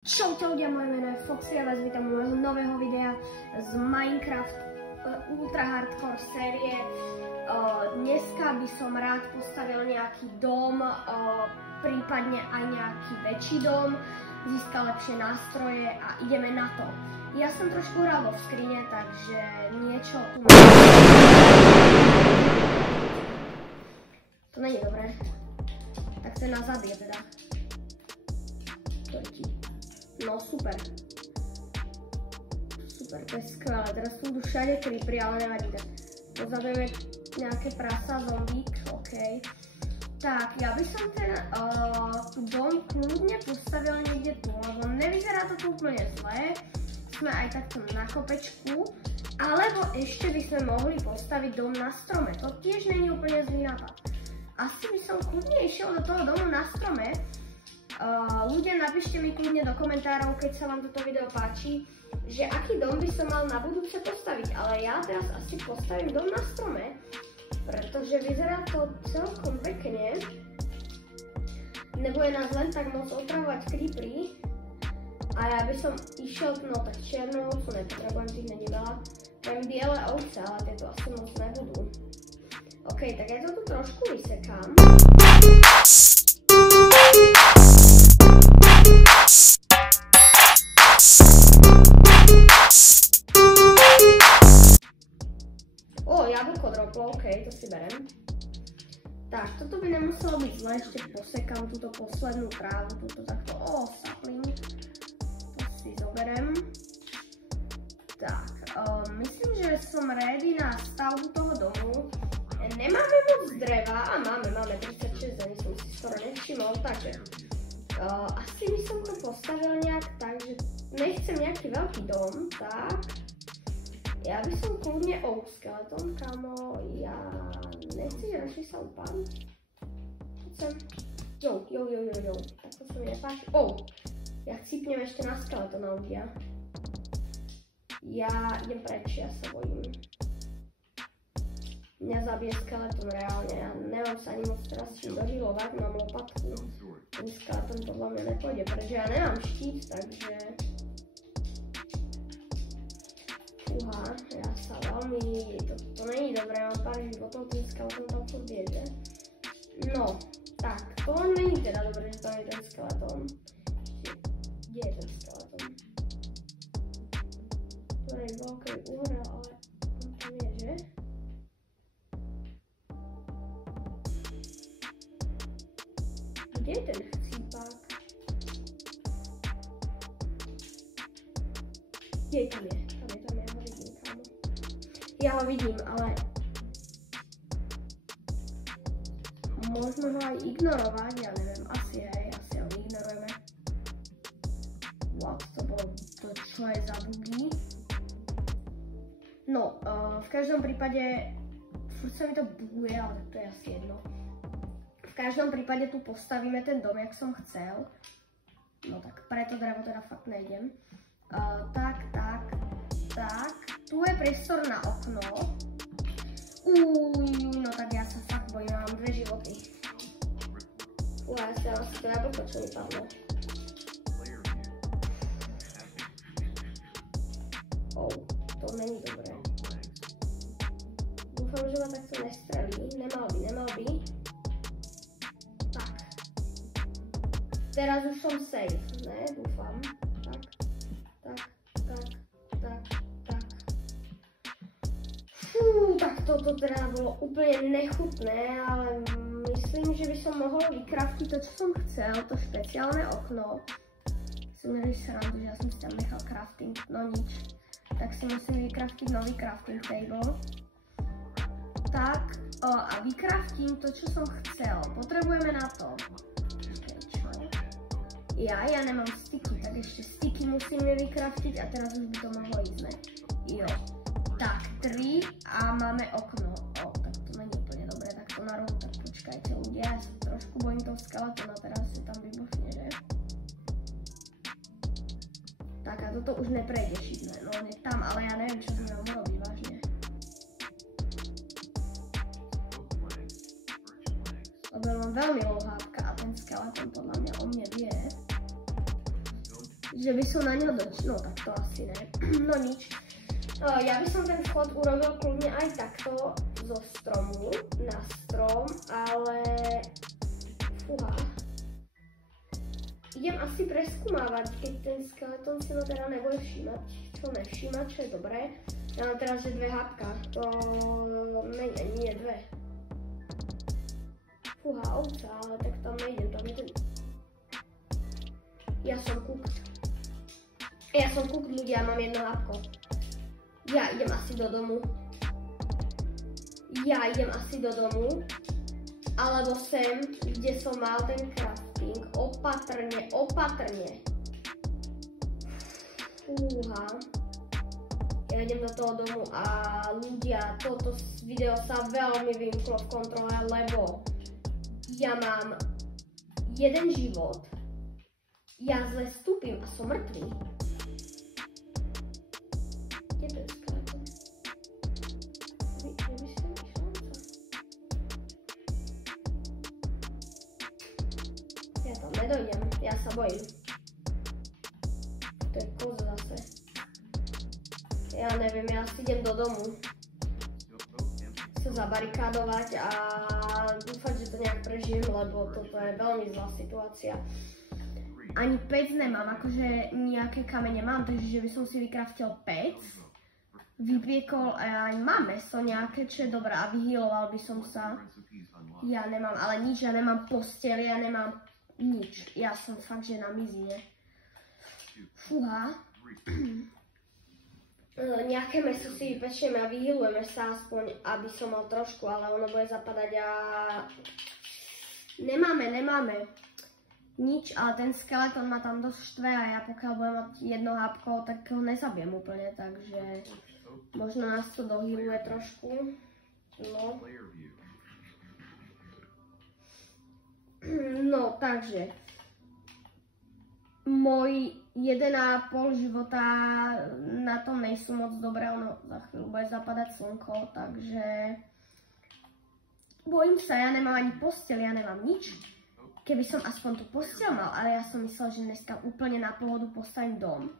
Čaute ľudia, moje meno je Foxy a vás vítam u môjho nového videa z Minecraft Ultra Hardcore série. Dneska by som rád postavil nejaký dom, prípadne aj nejaký väčší dom, získal lepšie nástroje a ideme na to. Ja som trošku hral vo skrine, takže niečo tu mám. To není dobré. Tak to je na zabije teda. No super. Super, to je skvelé. Teraz sú tu všade creepery, ale nevadí. Pozabijeme nejaké prasa, zombík, OK. Tak, ja by som ten dom kľudne postavil niekde tu, lebo nevyzerá to tu úplne zlé. Sme aj takto na kopečku. Alebo ešte by sme mohli postaviť dom na strome. To tiež není úplne zlý nápad. Asi by som kľudne išiel do toho domu na strome. Ľudia, napíšte mi kľudne do komentárov, keď sa vám toto video páči, že aký dom by som mal na budúce postaviť, ale ja teraz asi postavím dom na strome, pretože vyzerá to celkom pekne. Nebude nás len tak moc otravovať creepery a ja by som išiel, no tak čiernu ovcu nepotrebujem, tých není veľa, poviem biele ovce, ale tieto asi moc nebudú. OK, tak ja to tu trošku vysekám. Jablko droplo, OK, to si berem. Tak, toto by nemuselo byť zle, ešte posekám túto poslednú trávu, túto takto, sapling. To si zoberem. Tak, myslím, že som ready na stavbu toho domu. Nemáme moc dreva, a máme 36, ani som si skoro nevšimol, takže asi by som to postavil nejak tak, že nechcem nejaký veľký dom, tak. Ja by som kľudne skeleton, kamo, ja nechci, radšej sa upám. Chcem, jo, tak to sa mi nepáči. Ja chcípnem ešte na skeletona ľudia. Ja idem preč, ja sa bojím. Mňa zabije skeleton reálne, ja nemám sa ani moc teraz čím dožilovať, mám lopatku. Ten skeleton podľa mňa nepôjde, pretože ja nemám štít, takže... Ja sa veľmi, to není dobré, mám pár životov, ten skeleton tam furt je, že? No, tak, to není teda dobré, že tam je ten skeleton. Kde je ten skeleton? Ktorej veľkej uhorel, ale on tam je, že? Kde je ten chcípák? Tam je. Ja ho vidím, ale môžeme ho aj ignorovať, ja neviem, asi ho ignorujeme. What, to bolo to, čo je za bugy? No, v každom prípade, furt sa mi to buguje, ale to je asi jedno. V každom prípade tu postavíme ten dom, jak som chcel. No tak, preto drevo teda fakt nejdem. Tak. Tu je priestor na okno. No tak ja sa fakt bojím, mám 2 životy. Ja si dám asi to jablko, čo mi padlo. To není dobré. Dúfam, že ma takto nestrelí. Nemal by. Tak. Teraz už som safe, ne? Dúfam. Tak toto teda bolo úplne nechutné, ale myslím, že by som mohol vykraftiť to, čo som chcel, to špeciálne okno. Som než srandu, že ja som si tam nechal crafting, no nič. Tak si musím vykraftiť nový crafting table. Tak, a vykraftím to, čo som chcel. Potrebujeme na to. Čo? Ja nemám sticky, tak ešte sticky musíme vykraftiť a teraz už by to mohlo ísť, ne? Jo. Tak, 3 a máme okno. Tak to není úplne dobré, tak to na rohu, tak počkajte ľudia, ja sa trošku bojím toho skeletona, teraz si tam vybuchne, že? Tak a toto už neprejde šidné, no on je tam, ale ja neviem, čo sme nám urobí, vážne. Lebo mám veľmi low hápka a ten skeleton podľa mňa o mne vie, že by som na ňo no tak to asi ne, no nič. Ja by som ten vchod urobil kľudne aj takto zo stromu na strom, ale fúha. Idem asi preskúmávať, keď ten skeleton si ma teda nebude všímať, čo nevšímať, čo je dobré. Ja mám teraz, že 2 hápka, to nie 2. Fúha, ovca, ale tak tam nejdem, tam je ten... Ja som cooked ľudia, mám 1 hápko. Ja idem asi do domu. Alebo sem, kde som mal ten crafting. Opatrne. Fúha. Ja idem do toho domu a ľudia, toto video sa veľmi vymklo v kontrole, lebo ja mám 1 život. Ja zle stúpim a som mŕtvý. Kde to je skeleton? Ja tam nedojdem, ja sa bojím. To je koza zase. Ja neviem, ja si idem do domu. Sa zabarikádovať a dúfať, že to nejak prežijem, lebo toto je veľmi zlá situácia. Ani pec nemám, akože nejaké kamene mám, takže že by som si vykraftil pec, vypiekol a aj mám meso nejaké, čo je dobré a vyhýloval by som sa. Ja nemám, ale nič, ja nemám posteľ, ja nemám nič. Ja som fakt, že na mizine. Fúha. Nejaké meso si vypečieme a vyhýlujeme sa aspoň, aby som mal trošku, ale ono bude zapadať a... Nemáme. Nič, ale ten skeleton ma tam dosť štve a ja pokiaľ budem mať 1 hápko, tak ho nezabijem úplne, takže možno nás to dohýluje trošku. No. No, takže môj 1,5 života na tom nejsú moc dobré, ono za chvíľu bude zapadať slnko, takže bojím sa, ja nemám ani posteľ, ja nemám nič. Keby som aspoň tu posteľ mal, ale ja som myslela, že dneska úplne na pohodu postavím dom.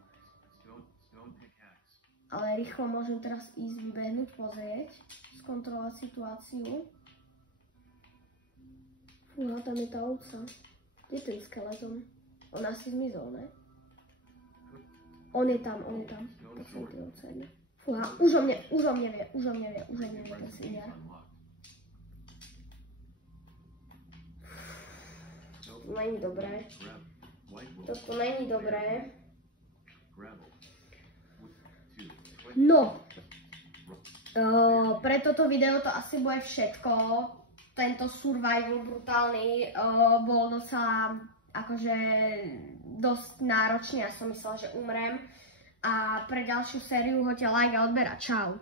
Ale rýchlo môžem teraz ísť vybehnúť, pozrieť, skontrolovať situáciu. Fúha, tam je tá ovca. Kde je ten skeleton? On asi zmizol, ne? On je tam. To som ty ovce. Fúha, už o mne vie ten sviniar. To není dobré. Toto není dobré. No. Pre toto video to asi bude všetko. Tento survival brutálny bol docela akože dosť náročný. Ja som myslela, že umrem. A pre ďalšiu sériu hoďte like a odber a čau.